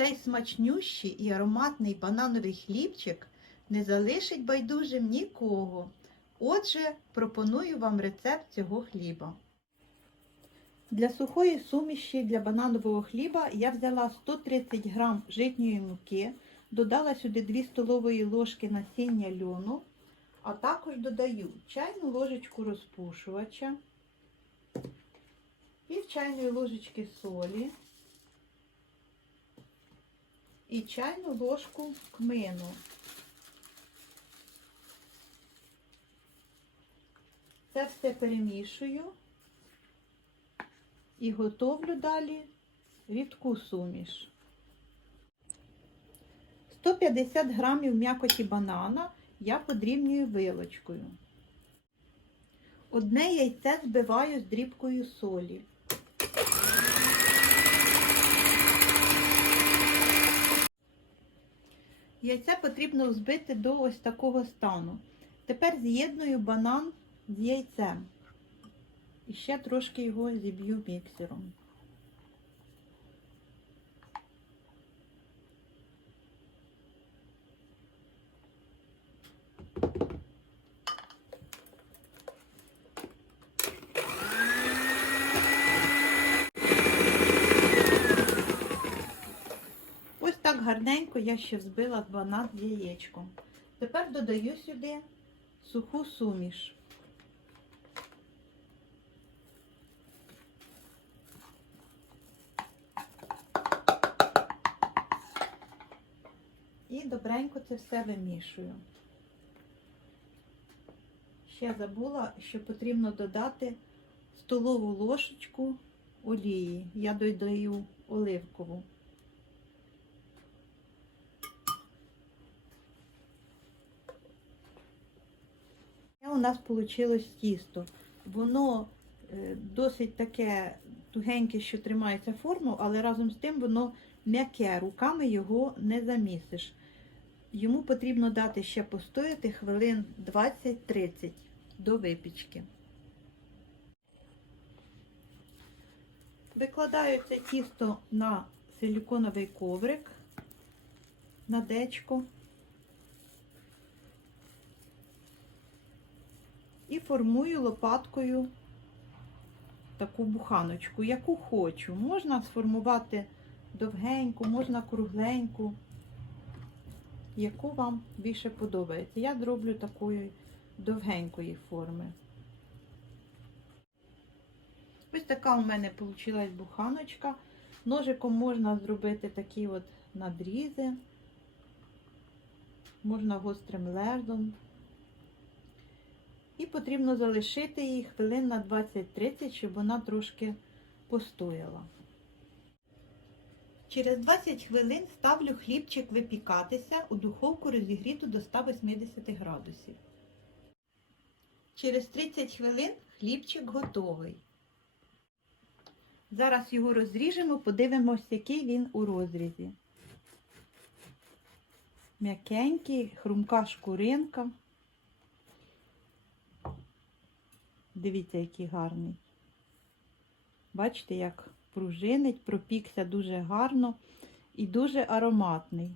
Цей смачнющий і ароматний банановий хлібчик не залишить байдужим нікого. Отже, пропоную вам рецепт цього хліба. Для сухої суміші для бананового хліба я взяла 130 г житньої муки, додала сюди 2 столової ложки насіння льону, а також додаю чайну ложечку розпушувача, пів чайної ложечки солі і чайну ложку кмину. Це все перемішую і готовлю далі рідку суміш. 150 грамів м'якоті банана я подрібнюю вилочкою. Одне яйце збиваю з дрібкою солі. Яйце потрібно взбити до ось такого стану. Тепер з'єдную банан з яйцем. І ще трошки його зіб'ю міксером. Ось так гарненько я ще взбила банан з яєчком. Тепер додаю сюди суху суміш. І добренько це все вимішую. Ще забула, що потрібно додати столову ложечку олії. Я додаю оливкову. Нас вийшло тісто. Воно е, досить таке тугеньке, що тримається форму, але разом з тим воно м'яке, руками його не замісиш. Йому потрібно дати ще постояти хвилин 20-30 до випічки. Викладаю це тісто на силіконовий коврик, на дечко. І формую лопаткою таку буханочку, яку хочу. Можна сформувати довгеньку, можна кругленьку, яку вам більше подобається. Я зроблю такої довгенької форми. Ось така у мене вийшла буханочка. Ножиком можна зробити такі от надрізи, можна гострим лезом. І потрібно залишити її хвилин на 20-30, щоб вона трошки постояла. Через 20 хвилин ставлю хлібчик випікатися у духовку розігріту до 180 градусів. Через 30 хвилин хлібчик готовий. Зараз його розріжемо, подивимось, який він у розрізі. М'якенький, хрумка шкуринка. Дивіться, який гарний. Бачите, як пружинить, пропікся дуже гарно і дуже ароматний.